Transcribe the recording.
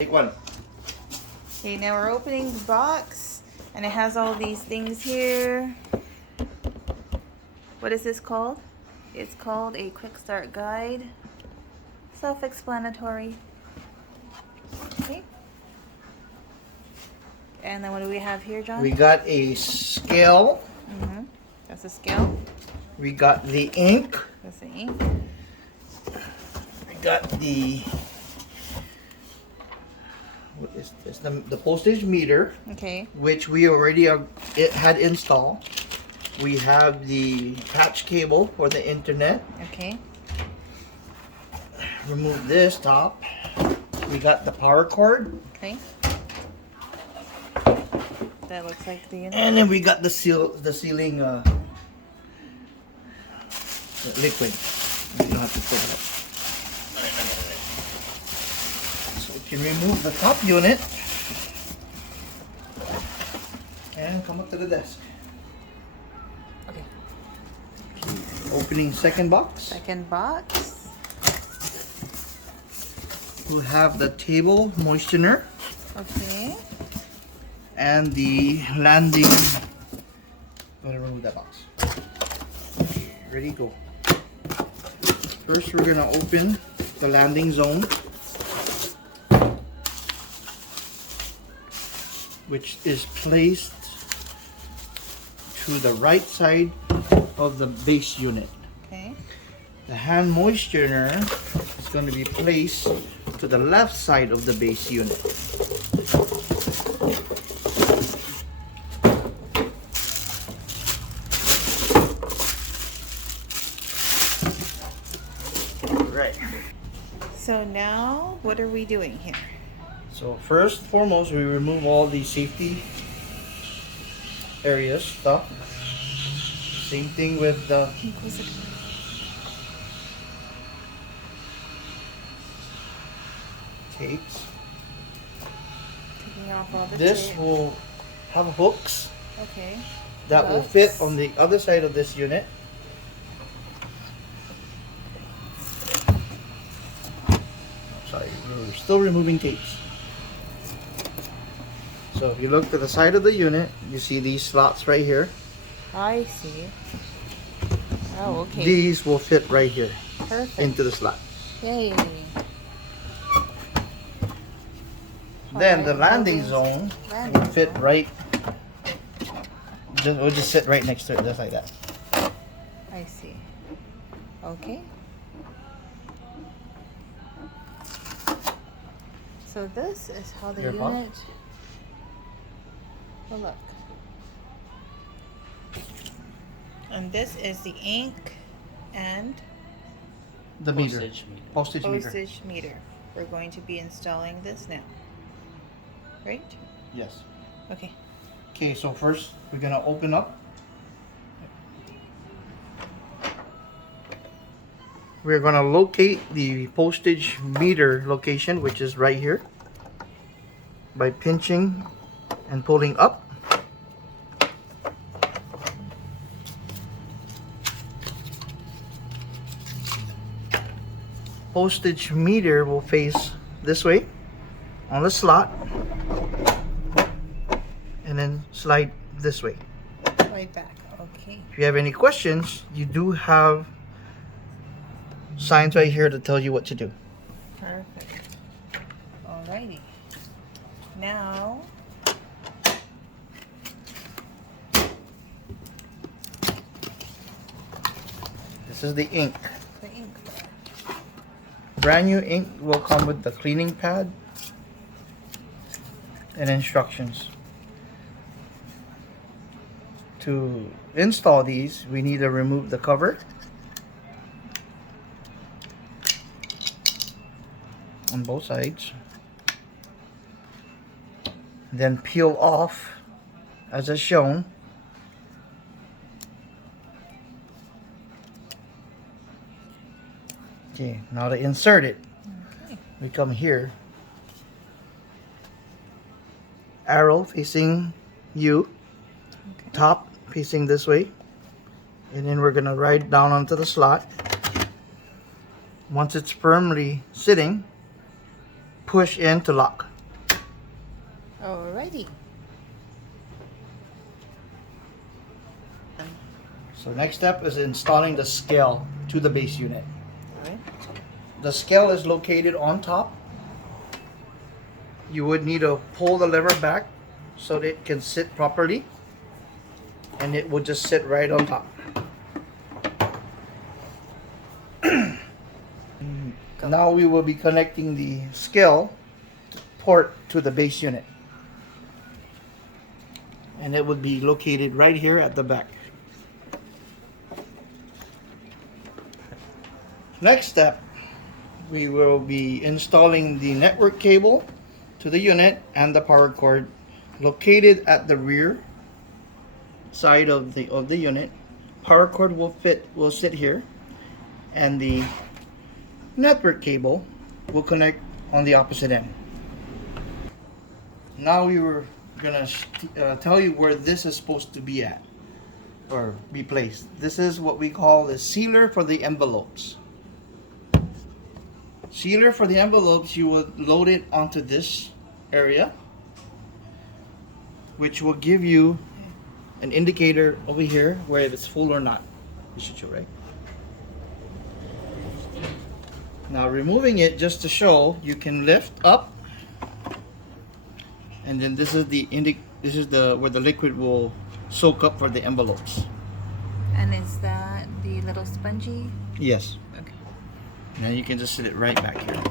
Take one. Okay, now we're opening the box, and it has all these things here. What is this called? It's called a quick start guide. Self-explanatory. Okay. And then what do we have here, John? We got a scale. That's a scale. We got the ink. That's the ink. We got the, what is this? The postage meter, Okay. which we already had installed. We have the patch cable for the internet. Okay. Remove this top. We got the power cord. Okay. That looks like the unit. And then we got the sealing liquid. You don't have to put it up. So we can remove the top unit and come up to the desk. Okay. Opening second box. Second box. We'll have the table moistener Okay. and the landing. Gotta remove that box. Okay, ready, go. First, we're gonna open the landing zone, which is placed to the right side of the base unit. Okay. The hand moistener is going to be placed to the left side of the base unit. Right. So now, what are we doing here? So first and foremost, we remove all the safety areas stuff. Same thing with the tapes. Taking off all the This tape. will have hooks Okay. that will fit on the other side of this unit. Sorry, we're still removing tapes. So if you look to the side of the unit, you see these slots right here. I see. Oh, okay. These will fit right here Perfect. into the slot. Yay. Then the Alright, landing moving- zone landing will fit zone. right. We'll just sit right next to it, just like that. I see. Okay. So this is how the Your pause? unit will look. And this is the ink and The meter. Postage meter. postage meter. We're going to be installing this now. Right? Yes. Okay. Okay, so first we're gonna open up. We're gonna locate the postage meter location, which is right here, by pinching and pulling up. Postage meter will face this way on the slot and then slide this way. Right back. Okay. If you have any questions, you do have signs right here to tell you what to do. Perfect. Alrighty. Now, This is the ink. the ink. Brand new ink will come with the cleaning pad and instructions. To install these, we need to remove the cover on both sides, then peel off as is shown. Okay, now to insert it, Okay. we come here, arrow facing you, Okay. top facing this way, and then we're gonna ride down onto the slot. Once it's firmly sitting, push in to lock. Alrighty. So next step is installing the scale to the base unit. Alright. The scale is located on top. You would need to pull the lever back so that it can sit properly, and it will just sit right on top. Now we will be connecting the scale port to the base unit, and it would be located right here at the back. Next step, we will be installing the network cable to the unit and the power cord located at the rear side of the unit. Power cord will sit here, and the network cable will connect on the opposite end. Now we were gonna tell you where this is supposed to be at or be placed. This is what we call the sealer for the envelopes. Sealer for the envelopes, you would load it onto this area, which will give you an indicator over here where if it's full or not. It should show, right? Now removing it just to show, you can lift up, and then this is where the liquid will soak up for the envelopes. And is that the little spongy? Yes. Okay. Now you can just sit it right back here.